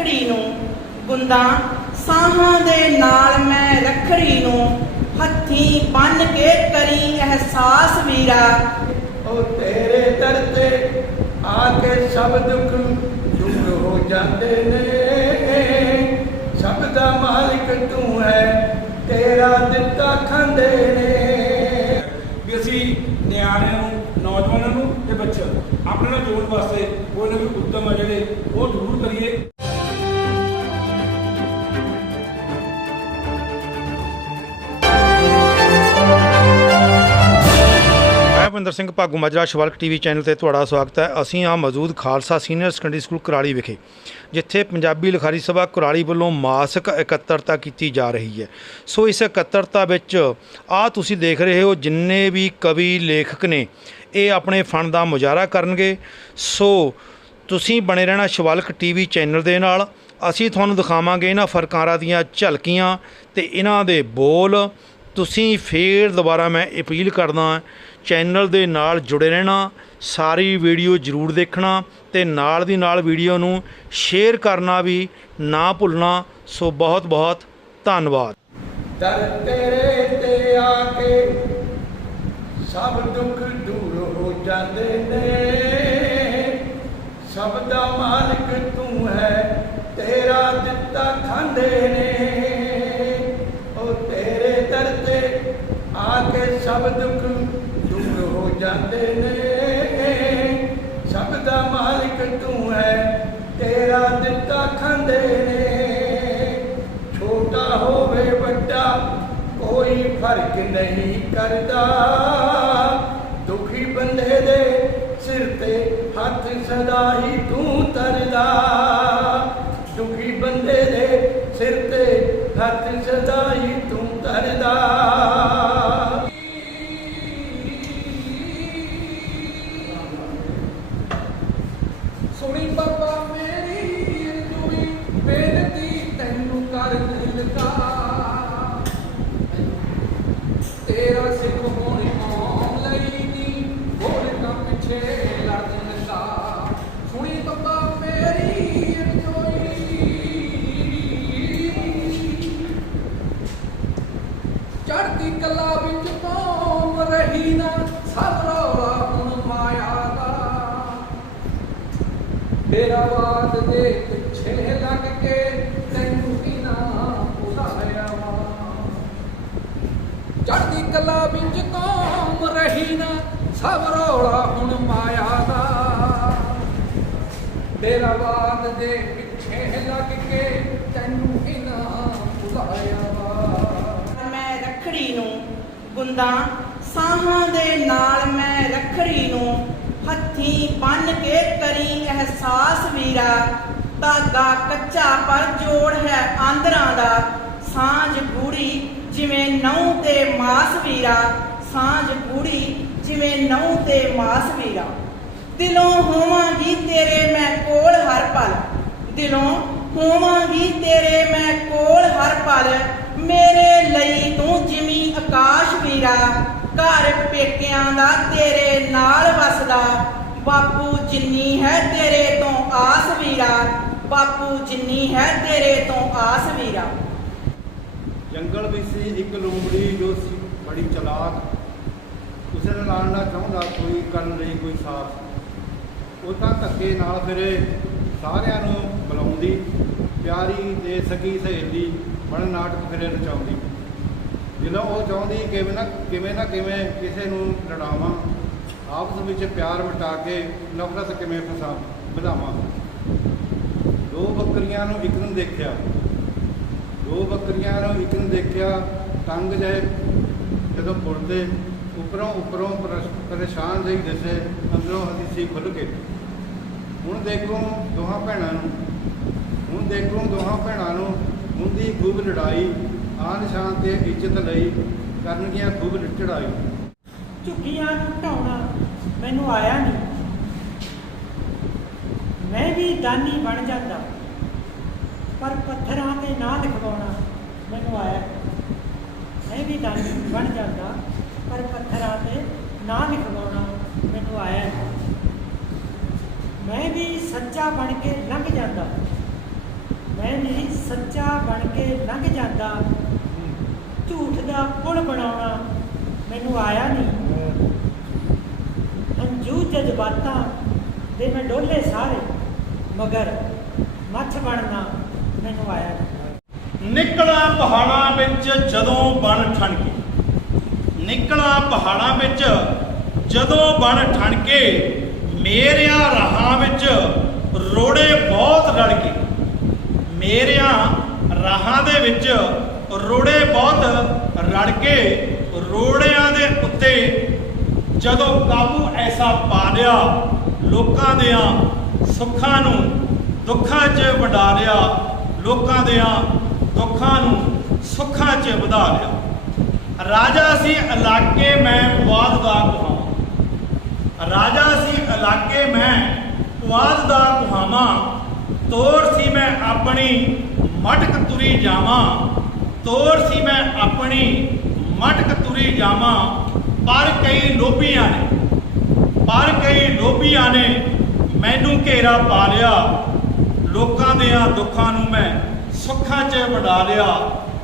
ਰੱਖੜੀ ਨੂੰ ਗੁੰਦਾਂ, ਸਾਹਾਂ ਦੇ ਨਾਲ ਮੈਂ ਰੱਖੜੀ ਨੂੰ ਹੱਥੀਂ ਬੰਨ ਕੇ ਕਰੀ ਅਹਿਸਾਸ ਵੀਰਾ। ਉਹ ਤੇਰੇ ਦਰ ਤੇ ਆ ਕੇ ਸਭ ਦੁੱਖ ਦੂਰ ਹੋ ਜਾਂਦੇ ਨੇ। ਸਭ ਦਾ ਮਾਲਿਕ ਤੂੰ ਹੈ, ਤੇਰਾ ਦਿੱਤਾ ਖਾਂਦੇ ਨੇ। ਵੀ ਅਸੀਂ ਨਿਆਣਿਆਂ ਨੂੰ, ਨੌਜਵਾਨਾਂ ਨੂੰ ਤੇ ਬੱਚਿਆਂ ਨੂੰ ਆਪਣੇ ਨਾਲ ਜੋੜਨ ਵਾਸਤੇ ਕੋਈ ਨਾ ਕੋਈ ਉਦਮ ਆ ਜਿਹੜੇ ਉਹ ਮੈਂ ਸਿੰਘ ਭਾਗੂ ਮਾਜਰਾ ਸ਼ਿਵਾਲਕ ਟੀਵੀ ਚੈਨਲ ਤੇ ਤੁਹਾਡਾ ਸਵਾਗਤ ਹੈ। ਅਸੀਂ ਆ ਮੌਜੂਦ Khalsa senior secondary school Kurali ਵਿਖੇ, ਜਿੱਥੇ ਪੰਜਾਬੀ ਲਿਖਾਰੀ ਸਭਾ ਕੁਰਾਲੀ ਵੱਲੋਂ ਮਾਸਿਕ ਇਕੱਤਰਤਾ ਕੀਤੀ ਜਾ ਰਹੀ ਹੈ। ਸੋ ਇਸ ਇਕੱਤਰਤਾ ਵਿੱਚ ਆ ਤੁਸੀਂ ਦੇਖ ਰਹੇ ਹੋ, ਜਿੰਨੇ ਵੀ ਕਵੀ ਲੇਖਕ ਨੇ, ਇਹ ਆਪਣੇ ਫਨ ਦਾ ਮੁਜ਼ਾਹਰਾ ਕਰਨਗੇ। ਸੋ ਤੁਸੀਂ ਬਣੇ ਰਹਿਣਾ ਸ਼ਿਵਾਲਕ ਟੀਵੀ ਚੈਨਲ ਦੇ ਨਾਲ। ਅਸੀਂ ਤੁਹਾਨੂੰ ਦਿਖਾਵਾਂਗੇ ਇਹਨਾਂ ਫਰਕਾਰਾਂ ਦੀਆਂ ਝਲਕੀਆਂ ਤੇ ਇਹਨਾਂ ਦੇ ਬੋਲ। ਤੁਸੀਂ ਫੇਰ ਦੁਬਾਰਾ ਮੈਂ ਅਪੀਲ ਕਰਦਾ ਚੈਨਲ ਦੇ ਨਾਲ ਜੁੜੇ ਰਹਿਣਾ, ਸਾਰੀ ਵੀਡੀਓ ਜ਼ਰੂਰ ਦੇਖਣਾ ਤੇ ਨਾਲ ਦੀ ਨਾਲ ਵੀਡੀਓ ਨੂੰ ਸ਼ੇਅਰ ਕਰਨਾ ਵੀ ਨਾ ਭੁੱਲਣਾ। ਸੋ ਬਹੁਤ ਬਹੁਤ ਧੰਨਵਾਦ। ਦਰ ਤੇਰੇ ਤੇ ਆ ਕੇ ਸਭ ਦੁੱਖ ਦੂਰ ਹੋ ਜਾਂਦੇ ਨੇ। ਸਭ ਦਾ ਮਾਲਿਕ ਤੂੰ ਹੈ, ਤੇਰਾ ਦਿੱਤਾ ਖਾਂਦੇ ਨੇ। ਉਹ ਤੇਰੇ ਦਰ ਤੇ ਆ ਕੇ ਸਭ ਦੁੱਖ ਜਾਂਦੇ ਨੇ। ਸਭ ਦਾ ਮਾਲਿਕ ਤੂੰ ਹੈ, ਤੇਰਾ ਦਿੱਤਾ ਖਾਂਦੇ ਨੇ। ਛੋਟਾ ਹੋਵੇ, ਵੱਡਾ ਕੋਈ ਫ਼ਰਕ ਨਹੀਂ ਕਰਦਾ। ਦੁਖੀ ਬੰਦੇ ਦੇ ਸਿਰ ਤੇ ਹੱਥ ਸਦਾ ਹੀ ਤੂੰ ਤੇਰਾ ਦੇ ਪਿੱਛੇ ਲੱਗ ਕੇ ਤੈਨੂੰ ਕਿਨਾ ਉਸਾਰਿਆ ਵਾ। ਮੈਂ ਰੱਖੜੀ ਨੂੰ ਗੁੰਦਾਂ ਸਾਹਾਂ ਦੇ ਨਾਲ ਮੈਂ ਰੱਖੜੀ ਨੂੰ ਹੱਥੀਂ ਬੰਨ ਕੇ ਕਰੀ ਅਹਿਸਾਸ ਵੀਰਾ। ਧਾਗਾ ਕੱਚਾ ਪਰ ਜੋੜ ਹੈ ਆਂਦਰਾਂ ਦਾ। ਸਾਂਝ ਗੂੜੀ ਜਿਵੇਂ ਨਹੁੰ ਤੇ ਮਾਸ ਵੀਰਾ। ਸਾਂਝ ਗੂੜੀ ਜਿਵੇਂ ਨਹੁੰ ਤੇ ਮਾਸ ਵੀਰਾ। ਦਿਲੋਂ ਹੋਵਾਂਗੀ ਤੇਰੇ ਮੈਂ ਕੋਲ ਹਰ ਪਲ ਦਿਲੋਂ ਹੋਵਾਂਗੀ ਤੇਰੇ ਮੈਂ ਕੋਲ ਹਰ ਪਲ। ਮੇਰੇ ਲਈ ਤੂੰ ਜਿਮੀ ਆਕਾਸ਼ ਵੀਰਾ। ਘਰ ਪੇਕਿਆਂ ਦਾ ਤੇਰੇ ਨਾਲ ਵਸਦਾ। ਬਾਪੂ ਜਿੰਨੀ ਹੈ ਤੇਰੇ ਤੋਂ ਆਸ ਵੀਰਾ। ਬਾਪੂ ਜਿੰਨੀ ਹੈ ਤੇਰੇ ਤੋਂ ਆਸ ਵੀਰਾ। ਜੰਗਲ ਵਿੱਚ ਸੀ ਇੱਕ ਲੂੰਬੜੀ ਜੋ ਸੀ ਬੜੀ ਚਲਾਕ। ਕਿਸੇ ਨੂੰ ਨਾ ਚਾਹੁੰਦਾ ਕੋਈ ਕਰਨ ਲਈ ਕੋਈ ਸਾਥ। ਉਹ ਤਾਂ ਧੱਕੇ ਨਾਲ ਫਿਰੇ। ਸਾਰਿਆਂ ਨੂੰ ਬੁਲਾਉਂਦੀ, ਪਿਆਰੀ ਤੇ ਸਕੀ ਸਹੇਲੀ ਬਣ ਨਾਟਕ ਫਿਰੇ ਰਚਾਉਂਦੀ। ਜਦੋਂ ਉਹ ਚਾਹੁੰਦੀ ਕਿਵੇਂ ਨਾ ਕਿਵੇਂ ਨਾ ਕਿਵੇਂ ਕਿਸੇ ਨੂੰ ਲੜਾਵਾਂ, ਆਪਸ ਵਿੱਚ ਪਿਆਰ ਮਿਟਾ ਕੇ ਨਫ਼ਰਤ ਕਿਵੇਂ ਫਸਾ, ਵਧਾਵਾਂ। ਦੋ ਬੱਕਰੀਆਂ ਨੂੰ ਇੱਕ ਨੂੰ ਦੇਖਿਆ। ਦੋ ਬੱਕਰੀਆਂ ਨੂੰ ਇੱਕ ਨੂੰ ਦੇਖਿਆ, ਤੰਗ ਜਾਏ ਜਦੋਂ ਪੁਰਦੇ ਉੱਪਰੋਂ ਉੱਪਰੋਂ ਪਰੇਸ਼ਾਨ ਜਿਹੀ ਦਿਸੇ, ਅੰਦਰੋਂ ਹਦੀਸੀ ਖੁੱਲ ਕੇ। ਹੁਣ ਦੇਖੋ ਦੋਹਾਂ ਭੈਣਾਂ ਨੂੰ। ਹੁਣ ਦੇਖੋ ਦੋਹਾਂ ਭੈਣਾਂ ਨੂੰ ਹੁੰਦੀ ਖੂਬ ਲੜਾਈ ਆਨ ਸ਼ਾਨ ਤੇ ਇੱਜ਼ਤ ਲਈ ਕਰਨਗੀਆਂ ਖੂਬ ਚੜਾਈ ਝੁੱਗੀਆਂ ਨੂੰ ਢਾਉਣਾ ਮੈਨੂੰ ਆਇਆ ਨਹੀਂ ਮੈਂ ਵੀ ਦਾਨੀ ਬਣ ਜਾਂਦਾ, ਪਰ ਪੱਥਰਾਂ ਤੇ ਨਾ ਲਿਖਵਾਉਣਾ ਮੈਨੂੰ ਆਇਆ। ਮੈਂ ਵੀ ਦਾਨੀ ਬਣ ਜਾਂਦਾ, ਪਰ ਪੱਥਰਾਂ ਤੇ ਨਾ ਲਿਖਵਾਉਣਾ ਮੈਨੂੰ ਆਇਆ ਨਹੀਂ। ਮੈਂ ਵੀ ਸੱਚਾ ਬਣ ਕੇ ਲੰਘ ਜਾਂਦਾ। ਮੈਂ ਵੀ ਸੱਚਾ ਬਣ ਕੇ ਲੰਘ ਜਾਂਦਾ। ਝੂਠ ਦਾ ਪੁਲ ਬਣਾਉਣਾ ਮੈਨੂੰ ਆਇਆ ਨਹੀਂ। ਅੰਜੂ ਜਜ਼ਬਾਤਾਂ ਦੇ ਮੈਂ ਡੋਲੇ ਸਾਰੇ, ਮਗਰ ਮੱਛ ਬਣਨਾ ਮੈਨੂੰ ਆਇਆ ਨਹੀਂ। ਨਿਕਲਾ ਪਹਾੜਾਂ ਵਿੱਚ ਜਦੋਂ ਬਣ ਠਣਕੇ। ਨਿਕਲਾ ਪਹਾੜਾਂ ਵਿੱਚ ਜਦੋਂ ਬਣ ਠਣਕੇ ਮੇਰਿਆਂ ਰਾਹਾਂ ਵਿੱਚ ਰੋੜੇ ਬਹੁਤ ਰੜ ਕੇ ਮੇਰਿਆਂ ਰਾਹਾਂ ਦੇ ਵਿੱਚ ਰੋੜੇ ਬਹੁਤ ਰੜ ਕੇ ਰੋੜਿਆਂ ਦੇ ਉੱਤੇ ਜਦੋਂ ਕਾਬੂ ਐਸਾ ਪਾ ਲਿਆ, ਲੋਕਾਂ ਦਿਆਂ ਸੁੱਖਾਂ ਨੂੰ ਦੁੱਖਾਂ 'ਚ ਵਡਾ ਲਿਆ, ਲੋਕਾਂ ਦਿਆਂ ਦੁੱਖਾਂ ਨੂੰ ਸੁੱਖਾਂ 'ਚ ਵਧਾ ਲਿਆ। ਰਾਜਾ ਸੀ ਇਲਾਕੇ ਮੈਂ ਪੁਆਧ ਦਾ ਕਹਾਂ ਰਾਜਾ ਸੀ ਇਲਾਕੇ ਮੈਂ ਪੁਆਧ ਦਾ ਤੋਰ ਸੀ ਮੈਂ ਆਪਣੀ ਮਟਕ ਤੁਰੀ ਜਾਵਾਂ, ਤੋਰ ਸੀ ਮੈਂ ਆਪਣੀ ਮਟਕ ਤੁਰੀ ਜਾਵਾਂ, ਪਰ ਕਈ ਲੋਭੀਆਂ ਨੇ, ਪਰ ਕਈ ਲੋਭੀਆਂ ਨੇ ਮੈਨੂੰ ਘੇਰਾ ਪਾ ਲਿਆ, ਲੋਕਾਂ ਦੇ ਆ ਦੁੱਖਾਂ ਨੂੰ ਮੈਂ ਸੁੱਖਾਂ 'ਚ ਵੰਡਾ ਲਿਆ,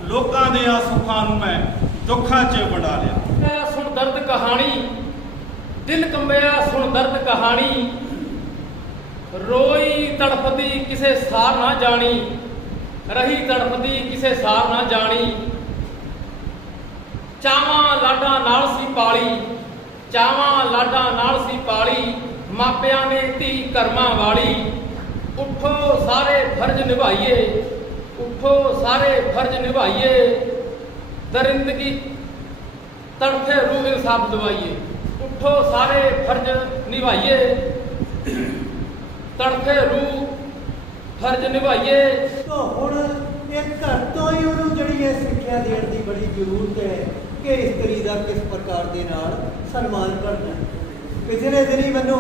ਲੋਕਾਂ ਦੇ ਆ ਸੁੱਖਾਂ ਨੂੰ ਮੈਂ ਦੁੱਖਾਂ 'ਚ ਵੰਡਾ ਲਿਆ। ਸੁਣ ਦਰਦ ਕਹਾਣੀ ਦਿਲ ਕੰਬਿਆ ਸੁਣ ਦਰਦ ਕਹਾਣੀ। ਰੋਈ ਤੜਫਦੀ ਕਿਸੇ ਸਾਰ ਨਾ ਜਾਣੀ। ਰਹੀ ਤੜਫਦੀ ਕਿਸੇ ਸਾਰ ਨਾ ਜਾਣੀ। ਚਾਵਾਂ ਲਾਡਾਂ ਨਾਲ ਸੀ ਪਾਲੀ। ਚਾਵਾਂ ਲਾਡਾਂ ਨਾਲ ਸੀ ਪਾਲੀ। ਮਾਪਿਆਂ ਨੇ ਧੀ ਕਰਮਾਂ ਵਾਲੀ। ਉੱਠੋ ਸਾਰੇ ਫਰਜ਼ ਨਿਭਾਈਏ। ਉੱਠੋ ਸਾਰੇ ਫਰਜ਼ ਨਿਭਾਈਏ। ਦਰਿੰਦਗੀ ਤੜਫੇ ਰੂਹ ਇਨਸਾਫ ਦਵਾਈਏ। ਉੱਠੋ ਸਾਰੇ ਫਰਜ਼ ਨਿਭਾਈਏ। ਤੜਕੇ ਰੂਹ ਫਰਜ਼ ਨਿਭਾਈਏ। ਤਾਂ ਹੁਣ ਇਹ ਘਰ ਤੋਂ ਹੀ ਉਹਨੂੰ ਜਿਹੜੀ ਹੈ ਸਿੱਖਿਆ ਦੇਣ ਦੀ ਬੜੀ ਜ਼ਰੂਰਤ ਹੈ ਕਿ ਇਸਤਰੀ ਦਾ ਕਿਸ ਪ੍ਰਕਾਰ ਦੇ ਨਾਲ ਸਨਮਾਨ ਕਰਨਾ ਪਿਛਲੇ ਦਿਨੀ ਮੈਨੂੰ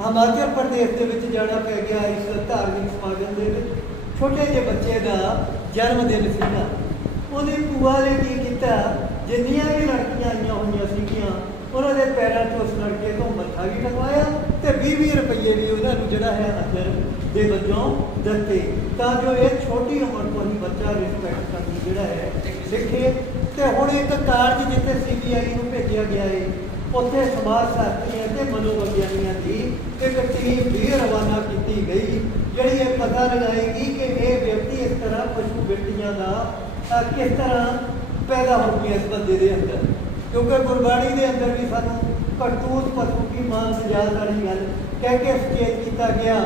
ਹਿਮਾਚਲ ਪ੍ਰਦੇਸ਼ ਦੇ ਵਿੱਚ ਜਾਣਾ ਪੈ ਗਿਆ ਇਸ ਧਾਰਮਿਕ ਸਮਾਗਮ ਦੇ ਵਿੱਚ। ਛੋਟੇ ਜਿਹੇ ਬੱਚੇ ਦਾ ਜਨਮ ਦਿਨ ਸੀਗਾ। ਉਹਦੀ ਭੂਆ ਨੇ ਕੀ ਕੀਤਾ, ਜਿੰਨੀਆਂ ਵੀ ਲੜਕੀਆਂ ਆਈਆਂ ਹੋਈਆਂ ਸੀ ਉਹਨਾਂ ਦੇ ਪੈਰਾਂ 'ਚ ਉਸ ਲੜਕੇ ਤੋਂ ਮੱਥਾ ਵੀ ਲਗਵਾਇਆ ਤੇ 20-20 ਰੁਪਏ ਵੀ ਉਹਨਾਂ ਨੂੰ ਜਿਹੜਾ ਹੈ ਅਜਰ ਦੇ ਵਜੋਂ ਦਿੱਤੇ। ਤਾਂ ਜੋ ਇਹ ਛੋਟੀ ਉਮਰ ਤੋਂ ਹੀ ਬੱਚਾ ਰਿਸਪੈਕਟ ਕਰਨੀ ਜਿਹੜਾ ਹੈ ਸਿੱਖੇ। ਤੇ ਹੁਣ ਇੱਕ ਕਾਰਜ ਜਿੱਥੇ ਸੀਬੀਆਈ ਨੂੰ ਭੇਜਿਆ ਗਿਆ ਹੈ ਉੱਥੇ ਸਮਾਜ ਸ਼ਾਸਤਰੀਆਂ ਤੇ ਮਨੋਵਿਗਿਆਨੀਆਂ ਦੀ ਇੱਕ ਟੀਮ ਵੀ ਰਵਾਨਾ ਕੀਤੀ ਗਈ, ਜਿਹੜੀ ਇਹ ਪਤਾ ਲਗਾਏਗੀ ਕਿ ਇਹ ਵਿਅਕਤੀ ਇਸ ਤਰ੍ਹਾਂ ਪਸ਼ੂ ਵਿਅਕਤੀਆਂ ਦਾ ਕਿਸ ਤਰ੍ਹਾਂ ਪੈਦਾ ਹੋ ਗਿਆ ਇਸ ਬੰਦੇ ਦੇ ਅੰਦਰ। ਕਿਉਂਕਿ ਗੁਰਬਾਣੀ ਦੇ ਅੰਦਰ ਵੀ ਸਾਨੂੰ ਕਰਤੂਤ ਪਸ਼ੂ ਕੀ ਮਾਨ ਸਜਾਤ ਵਾਲੀ ਗੱਲ ਕਹਿ ਕੇ ਸਟੇਜ ਕੀਤਾ ਗਿਆ।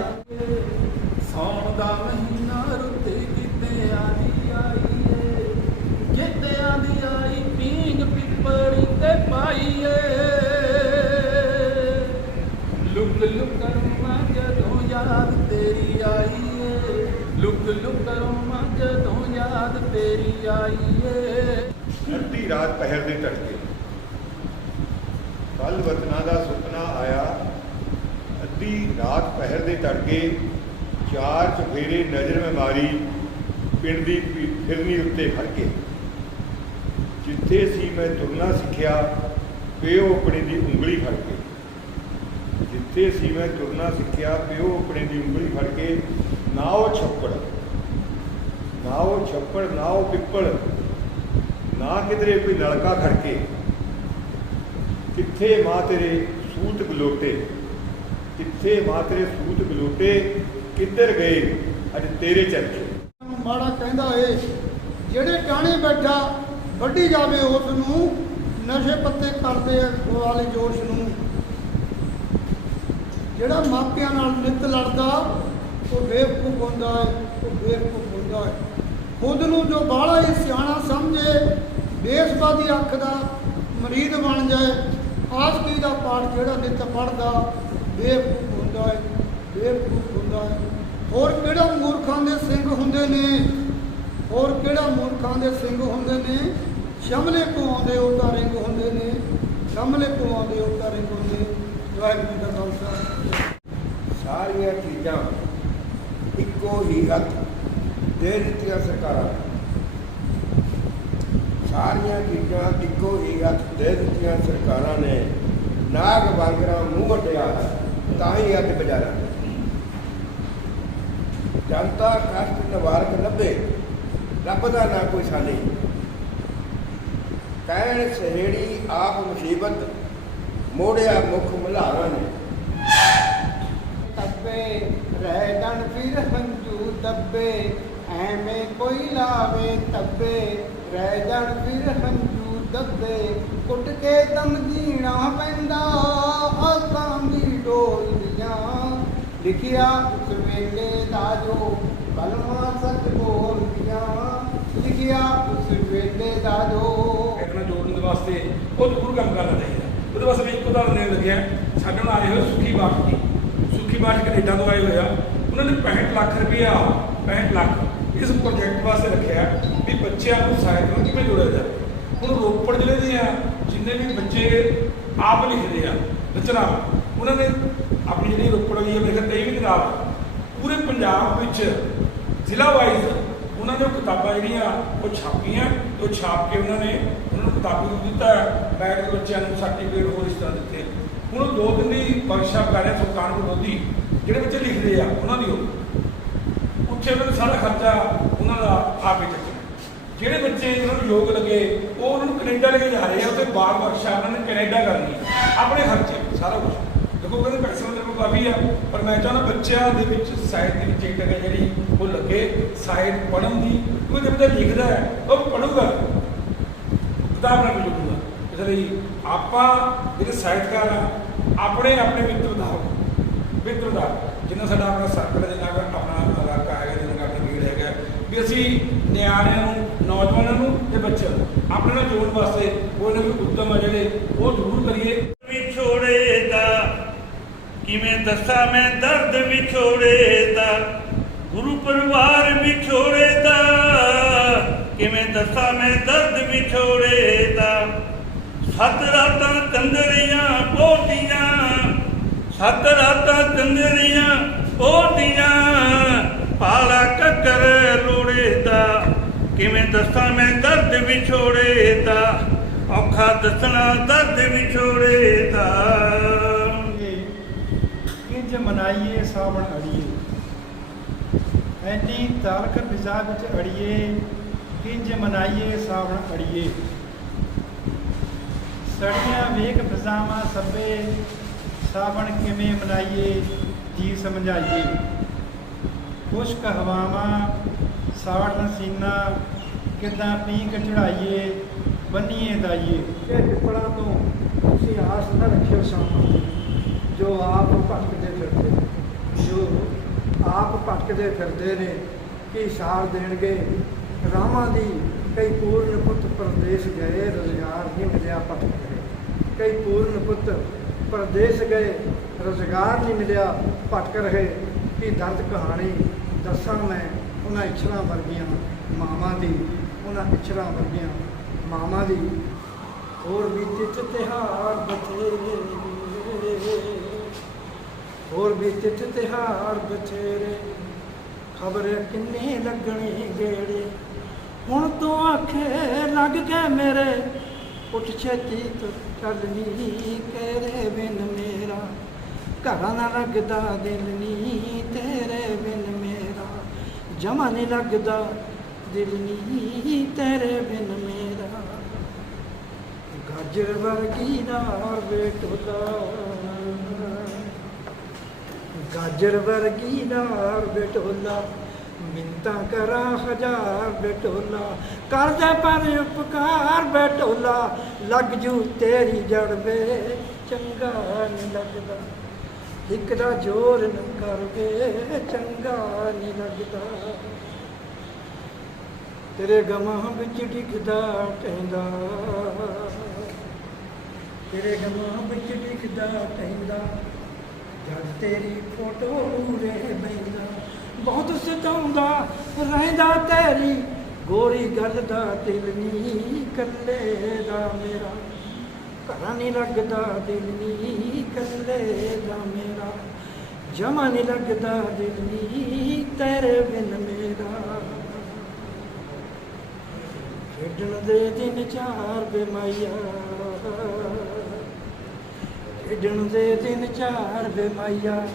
ਸੌਣ ਦਾ ਮਹੀਨਾ ਰੁੱਤੇ ਗਿੱਧਿਆਂ ਦੀ ਆਈ ਏ ਗਿੱਧਿਆਂ ਦੀ ਆਈ ਪੀਂਗ ਪਿੱਪੜੀ ਤੇ ਪਾਈ ਏ ਲੁਕ ਲੁਕ ਕਰਮਾਂ ਜਦੋਂ ਯਾਦ ਤੇਰੀ ਆਈ ਏ ਲੁਕ ਲੁਕ ਕਰਮਾਂ ਜਦੋਂ ਯਾਦ ਤੇਰੀ ਆਈ ਏ ਅੱਧੀ ਰਾਤ ਪਹਿਰ ਦੇ ਤੜਕੇ ਕੱਲ ਵਤਨਾ ਦਾ ਸੁਪਨਾ ਆਇਆ। ਅੱਧੀ ਰਾਤ ਪਹਿਰ ਦੇ ਤੜਕੇ ਚਾਰ ਚਫੇਰੇ ਨਜ਼ਰ ਮੈਂ ਮਾਰੀ ਪਿੰਡ ਦੀ ਫਿਰਨੀ ਉੱਤੇ ਖੜ ਕੇ। ਜਿੱਥੇ ਸੀ ਮੈਂ ਤੁਰਨਾ ਸਿੱਖਿਆ, ਪਿਓ ਆਪਣੇ ਦੀ ਉਂਗਲੀ ਫੜ ਕੇ। ਜਿੱਥੇ ਸੀ ਮੈਂ ਤੁਰਨਾ ਸਿੱਖਿਆ, ਪਿਓ ਆਪਣੇ ਦੀ ਉਂਗਲੀ ਫੜ ਕੇ। ਨਾ ਉਹ ਛੱਪੜ ਨਾ ਉਹ ਛੱਪੜ ਨਾ ਉਹ ਪਿੱਪਲ। ਨਾ ਕਿਧਰੇ ਕੋਈ ਨਲਕਾ ਖੜਕੇ ਕਿੱਥੇ ਮਾਂ ਤੇਰੇ ਸੂਤ ਗਲੋਟੇ ਕਿੱਥੇ ਮਾਂ ਤੇਰੇ ਸੂਤ ਗਲੋਟੇ ਕਿੱਧਰ ਗਏ? ਅੱਜ ਤੇਰੇ ਚਰਚੇ ਮਾੜਾ ਕਹਿੰਦਾ ਏ, ਜਿਹੜੇ ਟਾਣੇ ਬੈਠਾ, ਵੱਢੀ ਜਾਵੇ ਉਸ ਨੂੰ ਨਸ਼ੇ ਪੱਤੇ ਕਰਦੇ ਵਾਲੇ ਜੋਸ਼ ਨੂੰ। ਜਿਹੜਾ ਮਾਪਿਆਂ ਨਾਲ ਨਿਤ ਲੜਦਾ, ਉਹ ਬੇਵਕੂਫ ਹੁੰਦਾ ਹੈ ਉਹ ਬੇਵਕੂਫ ਹੁੰਦਾ ਹੈ ਖੁਦ ਨੂੰ ਜੋ ਬਾਹਲਾ ਹੀ ਸਿਆਣਾ ਸਮਝੇ ਬੇਸਬਾ ਦੀ ਅੱਖ ਦਾ ਮਰੀਦ ਬਣ ਜਾਏ ਆਸਕੀ ਦਾ ਪਾਠ ਜਿਹੜਾ ਨਿੱਤ ਪੜਦਾ ਬੇਵਕੂਫ ਹੁੰਦਾ ਹੈ, ਬੇਵਕੂਫ ਹੁੰਦਾ ਹੈ। ਹੋਰ ਕਿਹੜਾ ਮੂਰਖਾਂ ਦੇ ਸਿੰਘ ਹੁੰਦੇ ਨੇ? ਹੋਰ ਕਿਹੜਾ ਮੂਰਖਾਂ ਦੇ ਸਿੰਘ ਹੁੰਦੇ ਨੇ? ਸ਼ਮਲੇ ਕੋ ਆਉਂਦੇ ਉਹਦਾ ਰਿੰਗ ਹੁੰਦੇ ਨੇ। ਸ਼ਮਲੇ ਕੋ ਆਉਂਦੇ ਉਹਦਾ ਰਿੰਗ ਹੁੰਦੇ ਵਾਹਿਗੁਰੂ ਦਾ ਖਾਲਸਾ। ਸਾਰੀਆਂ ਚੀਜ਼ਾਂ ਇੱਕੋ ਹੀ ਹੱਥ ਦੇ ਦਿੱਤੀਆਂ ਸਰਕਾਰਾਂ ਸਾਰੀਆਂ ਚੀਜ਼ਾਂ ਇੱਕੋ ਹੀ ਹੱਥ ਦੇ ਦਿੱਤੀਆਂ ਸਰਕਾਰਾਂ ਨੇ। ਨਾਗ ਵਾਂਗਰਾ ਮੂੰਹ ਵੱਟਿਆ ਤਾਂ ਹੀ ਅੱਜ ਬਾਜ਼ਾਰਾਂ ਜਨਤਾ ਕਸ਼ਟ ਨਿਵਾਰਕ ਲੱਭੇ ਰੱਬ ਦਾ ਨਾ ਕੋਈ ਸਾਲੇ। ਕਹਿਣ ਸਹੇੜੀ ਆਪ ਮੁਸੀਬਤ, ਮੋੜਿਆ ਮੁਖ ਮਲਾਵਾ ਨੇ। ਤੱਬੇ ਰਹਿ ਦਣ ਫਿਰ ਹੰਝੂ ਦੱਬੇ, ਐਵੇਂ ਕੋਈ ਲਾਵੇ ਤੱਬੇ ਰਹਿ ਦਣ ਫਿਰ ਹੰਝੂ ਦੱਬੇ ਕੁੱਟ ਕੇ ਦਮ ਜੀਣਾ ਪੈਂਦਾ, ਆਸਾਂ ਦੀ ਡੋਲਦੀਆਂ ਲਿਖਿਆ ਉਸ ਵੇਲੇ ਦਾ ਜੋ ਕਲਮਾ ਸੱਚ ਬੋਲਦੀਆਂ। ਲਿਖਿਆ ਉਸ ਵੇਲੇ ਦਾ ਜੋ ਇੱਕ ਜੋੜਨ ਦੇ ਵਾਸਤੇ ਉਹ ਜ਼ਰੂਰ ਕੰਮ ਕਰਨਾ ਚਾਹੀਦਾ। ਉਹਦੇ ਵਾਸਤੇ ਮੈਂ ਇੱਕ ਉਦਾਹਰਨ ਦੇਣ ਲੱਗਿਆ। ਸਾਡੇ ਨਾਲ ਆਏ ਹੋਏ ਸੁਖੀ ਬਾਟ ਜੀ। ਸੁਖੀ ਬਾਟ ਕੈਨੇਡਾ ਤੋਂ ਆਏ ਹੋਇਆ ਉਹਨਾਂ ਨੇ 65 ਲੱਖ ਰੁਪਇਆ 65 ਲੱਖ ਇਸ ਪ੍ਰੋਜੈਕਟ ਵਾਸਤੇ ਰੱਖਿਆ। ਵੀ ਬੱਚਿਆਂ ਨੂੰ ਸਾਹਿਤ ਨਾਲ ਕਿਵੇਂ ਜੋੜਿਆ ਜਾਏ ਹੁਣ ਰੋਪੜ ਜ਼ਿਲ੍ਹੇ ਦੇ ਆ, ਜਿੰਨੇ ਵੀ ਬੱਚੇ ਆਪ ਲਿਖਦੇ ਆ ਰਚਨਾ ਉਹਨਾਂ ਨੇ ਆਪਣੀ ਜਿਹੜੀ ਰੋਪੜ ਦੀ ਹੈ ਮੇਰੇ ਖਿਆਲ 23ਵੀਂ ਕਿਤਾਬ ਪੂਰੇ ਪੰਜਾਬ ਵਿੱਚ ਜ਼ਿਲ੍ਹਾ ਵਾਈਜ਼ ਉਹਨਾਂ ਨੇ ਉਹ ਕਿਤਾਬਾਂ ਜਿਹੜੀਆਂ, ਉਹ ਛਾਪੀਆਂ ਤੇ ਉਹ ਛਾਪ ਕੇ ਉਹਨਾਂ ਨੇ ਉਹਨਾਂ ਨੂੰ ਕਿਤਾਬੀ ਰੂਪ ਦਿੱਤਾ, ਬੈਠ ਕੇ ਬੱਚਿਆਂ ਨੂੰ ਸਰਟੀਫਿਕੇਟ ਹੋਰ ਇਸ ਤਰ੍ਹਾਂ ਦਿੱਤੇ। ਹੁਣ ਉਹ ਦੋ ਦਿਨ ਦੀ ਵਰਕਸ਼ਾਪ ਕਰ ਰਿਹਾ ਸੁਲਤਾਨਪੁਰ ਲੋਧੀ ਜਿਹੜੇ ਬੱਚੇ ਲਿਖਦੇ ਆ, ਉਹਨਾਂ ਦੀ ਉਹ। ਉੱਥੇ ਉਹਨਾਂ ਦਾ ਸਾਰਾ ਖਰਚਾ ਉਹਨਾਂ ਦਾ ਆਪੇ ਚੱਕ ਜਿਹੜੇ ਬੱਚੇ ਇਹਨਾਂ ਨੂੰ ਯੋਗ ਲੱਗੇ, ਉਹ ਉਹਨਾਂ ਨੂੰ ਕੈਨੇਡਾ ਲੈ ਕੇ ਜਾ ਰਹੇ ਆ, ਉੱਥੇ ਬਾਰ ਵਰਕਸ਼ਾਪ ਉਹਨਾਂ ਨੇ ਕੈਨੇਡਾ ਕਰਨੀ ਹੈ ਆਪਣੇ ਖਰਚੇ, ਸਾਰਾ ਕੁਝ ਦੇਖੋ, ਕਹਿੰਦੇ ਪੈਸੇ ਮੇਰੇ ਕੋਲ ਕਾਫੀ ਆ, ਪਰ ਮੈਂ ਚਾਹੁੰਦਾ ਬੱਚਿਆਂ ਦੇ ਵਿੱਚ ਸਾਇੰਸ ਦੇ ਵਿੱਚ ਇੱਕ ਜਗ੍ਹਾ ਜਿਹੜੀ, ਉਹ ਲੱਗੇ ਸਾਇੰਸ ਪੜ੍ਹਨ ਦੀ। ਕਿਉਂਕਿ ਜੇ ਬੱਚਾ ਲਿਖਦਾ ਹੈ, ਉਹ ਪੜੂਗਾ ਕਿਤਾਬ ਨਾਲ ਜੁੜੂਗਾ ਇਸ ਲਈ ਆਪਾਂ ਜਿਹੜੇ ਸਾਹਿਤਕਾਰ ਆ, ਆਪਣੇ ਆਪਣੇ ਮਿੱਤਰ ਦਾ ਮਿੱਤਰ ਦਾ। ਜਿੰਨਾ ਸਾਡਾ ਆਪਣਾ ਸਰਕਲ ਹੈ, ਜਿੰਨਾ ਆਪਣਾ ਇਲਾਕਾ ਹੈਗਾ, ਜਿੰਨਾ ਕੁ ਆਪਣਾ ਹੈਗਾ, ਵੀ ਅਸੀਂ ਨਿਆਣਿਆਂ ਨੂੰ ਨੌਜਵਾਨਾਂ ਨੂੰ ਤੇ ਬੱਚਿਆਂ ਨੂੰ। ਆਪਣੇ ਨਾਲ ਜੋੜਨ ਵਾਸਤੇ ਕੋਈ ਨਾ ਕੋਈ ਉਦਮ ਆ ਜਿਹੜੇ, ਉਹ ਜ਼ਰੂਰ ਕਰੀਏ। ਵਿਛੋੜੇ ਦਾ ਕਿਵੇਂ ਦੱਸਾਂ ਮੈਂ ਦਰਦ ਵਿਛੋੜੇ ਦਾ ਗੁਰੂ ਪਰਿਵਾਰ ਵਿਛੋੜੇ ਦਾ ਕਿਵੇਂ ਦੱਸਾਂ ਮੈਂ ਦਰਦ ਵਿਛੋੜੇ ਦਾ ਸੱਤ ਰਾਤਾਂ ਕੰਦਰੀਆਂ ਪੋਟੀਆਂ, ਸੱਤ ਰਾਤਾਂ ਕੰਦਰੀਆਂ ਪੋਟੀਆਂ, ਪਾਲਾ ਕੱਕਰ ਲੋੜੇ ਦਾ ਕਿਵੇਂ ਦੱਸਾਂ ਮੈਂ ਦਰਦ ਵਿਛੋੜੇ ਦਾ ਔਖਾ ਦੱਸਣਾ ਦਰਦ ਵਿਛੋੜੇ ਦਾ ਕਿੰਜ ਮਨਾਈਏ, ਸਾਵਣ ਅੜੀਏ। ਐਨੀ ਤਾਲਕ ਫਿਜ਼ਾ ਵਿੱਚ ਅੜੀਏ ਕਿੰਜ ਮਨਾਈਏ, ਸਾਵਣ ਅੜੀਏ। ਸੜੀਆਂ ਵੇਖ ਫਿਜ਼ਾਵਾਂ ਸੱਬੇ, ਸਾਵਣ ਕਿਵੇਂ ਮਨਾਈਏ, ਜੀ ਸਮਝਾਈਏ। ਖੁਸ਼ਕ ਹਵਾਵਾਂ ਸਾਵਣ ਸੀਨਾ ਕਿੱਦਾਂ ਪੀਂਕ ਚੜਾਈਏ ਬੰਨੀਏ ਦਾਈਏ। ਇਹ ਪਿੱਪਲਾਂ ਤੋਂ ਤੁਸੀਂ ਆਸ ਨਾ ਰੱਖਿਓ ਸਾਂ ਜੋ ਆਪ ਭਟਕਦੇ ਫਿਰਦੇ ਜੋ ਆਪ ਭਟਕਦੇ ਫਿਰਦੇ ਨੇ, ਕਿ ਸਾਰ ਦੇਣਗੇ? ਰਾਵਾਂ ਦੀ ਕਈ ਪੂਰਨ ਪੁੱਤ ਪਰਦੇਸ ਗਏ, ਰੁਜ਼ਗਾਰ ਨਹੀਂ ਮਿਲਿਆ ਭਟਕ ਗਏ ਕਈ ਪੂਰਨ ਪੁੱਤ ਪਰਦੇਸ ਗਏ, ਰੁਜ਼ਗਾਰ ਨਹੀਂ ਮਿਲਿਆ ਭਟਕ ਰਹੇ। ਕਿ ਦਰਦ ਕਹਾਣੀ ਦੱਸਾਂ ਮੈਂ? ਉਹਨਾਂ ਇਛਰਾਂ ਵਰਗੀਆਂ ਮਾਵਾਂ ਦੀ, ਉਹਨਾਂ ਇਛਰਾਂ ਵਰਗੀਆਂ ਮਾਵਾਂ ਦੀ। ਹੋਰ ਵੀ ਤਿੱਥ ਤਿਹਾਰ ਬਥੇਰੇ ਹੋਰ ਵੀ ਤਿੱਥ ਤਿਹਾਰ ਬਥੇਰੇ। ਖਬਰ ਕਿੰਨੇ ਲੱਗਣੇ ਗੇੜੇ। ਹੁਣ ਤੋਂ ਆਖੇ, ਲੱਗ ਗਏ ਮੇਰੇ। ਉੱਠ ਛੇਤੀ ਤੋਂ ਚੱਲਨੀ ਤੇਰੇ ਬਿਨ ਮੇਰਾ। ਘਰਾਂ ਨਾ ਲੱਗਦਾ ਦਿਲ ਨੀ ਜਮਾ ਨਹੀਂ ਲੱਗਦਾ ਦਿਲ ਨੀ ਤੇਰੇ ਬਿਨ ਮੇਰਾ। ਗਾਜਰ ਵਰਗੀ ਨਾ ਬੇਟੋਲਾ ਗਾਜਰ ਵਰਗੀ ਨਾ ਬੇਟੋਲਾ ਮਿੰਤਾ ਕਰਾਂ ਹਜ਼ਾਰ ਬਟੋਲਾ ਕਰਦਾ ਪਰ ਉਪਕਾਰ ਬੇਟੋਲਾ ਲੱਗ ਜੂ ਤੇਰੀ ਜੜ ਵੇ ਚੰਗਾ ਨਹੀਂ ਲੱਗਦਾ। ਇੱਕ ਦਾ ਜੋਰ ਨ ਕਰਵੇ ਚੰਗਾ ਨਹੀਂ ਲੱਗਦਾ। ਤੇਰੇ ਗਮਾਂ ਵਿੱਚ ਡਿੱਗਦਾ ਟਹਿੰਦਾ। ਤੇਰੇ ਗਮਾਂ ਵਿੱਚ ਡਿੱਗਦਾ ਟਹਿੰਦਾ। ਜਦ ਤੇਰੀ ਫੋਟੋ ਮੂਰੇ ਬੈਂਦਾ। ਬਹੁਤ ਸਤਾਉਂਦਾ, ਰਹਿੰਦਾ ਤੇਰੀ। ਗੋਰੀ ਗੱਲ ਦਾ ਦਿਲ ਨਹੀਂ ਕੱਲੇ ਦਾ ਮੇਰਾ। ਘਰਾਂ ਨਹੀਂ ਲੱਗਦਾ, ਦਿਲ ਨਹੀਂ ਕੱਲੇ ਦਾ ਮੇਰਾ। ਜਮਾ ਨਹੀਂ ਲੱਗਦਾ, ਦਿਲ ਨਹੀਂ ਤੇਰੇ ਬਿਨ ਮੇਰਾ। ਖੇਡਣ ਦੇ ਦਿਨ ਚਾਰ ਬੇਮਾਇਆ। ਖੇਡਣ ਦੇ ਦਿਨ ਚਾਰ ਬੇਮਾਇਆ।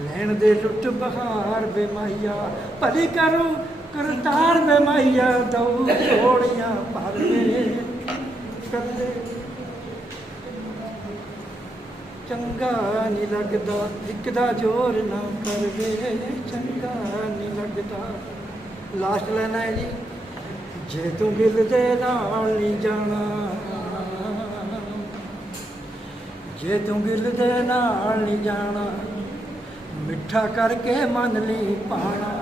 ਲੈਣ ਦੇ ਲੁੱਟ ਬਹਾਰ ਵੇ ਮਾਈਆ ਭਲੀ ਕਰੋ, ਕਰਤਾਰ ਵੇ ਮਾਈਆ ਦਊ ਝੋੜੀਆਂ ਭਰ ਵੇ ਕਰਦੇ ਚੰਗਾ ਨਹੀਂ ਲੱਗਦਾ, ਇੱਕ ਦਾ ਜ਼ੋਰ ਨਾ ਕਰਵੇ। ਚੰਗਾ ਨਹੀਂ ਲੱਗਦਾ। ਲਾਸਟ ਲੈਣਾ ਹੈ ਜੀ, ਜੇ ਤੂੰ ਦਿਲ ਦੇ ਨਾਲ ਨਹੀਂ ਜਾਣਾ। ਜੇ ਤੂੰ ਦਿਲ ਦੇ ਨਾਲ ਨਹੀਂ ਜਾਣਾ, ਮਿੱਠਾ ਕਰਕੇ ਮਨ ਲਈ ਪਾਣਾ।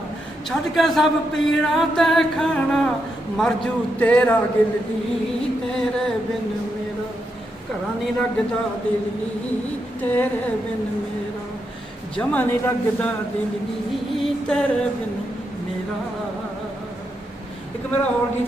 ਛੱਡ ਕੇ ਸਭ ਪੀਣਾ ਤੇ ਖਾਣਾ, ਮਰ ਜੂ ਤੇਰਾ ਦਿਲ ਦੀ ਤੇਰੇ ਬਿਨ ਮੇਰਾ। ਘਰਾਂ ਨਹੀਂ ਲੱਗਦਾ ਦਿਲ ਨੀ ਤੇਰੇ ਬਿਨ ਮੇਰਾ ਜਮਾ ਨਹੀਂ ਲੱਗਦਾ ਦਿਲ ਨੀ ਤੇਰੇ ਬਿਨ ਮੇਰਾ। ਇੱਕ ਮੇਰਾ ਹੋਰ ਗੀਤ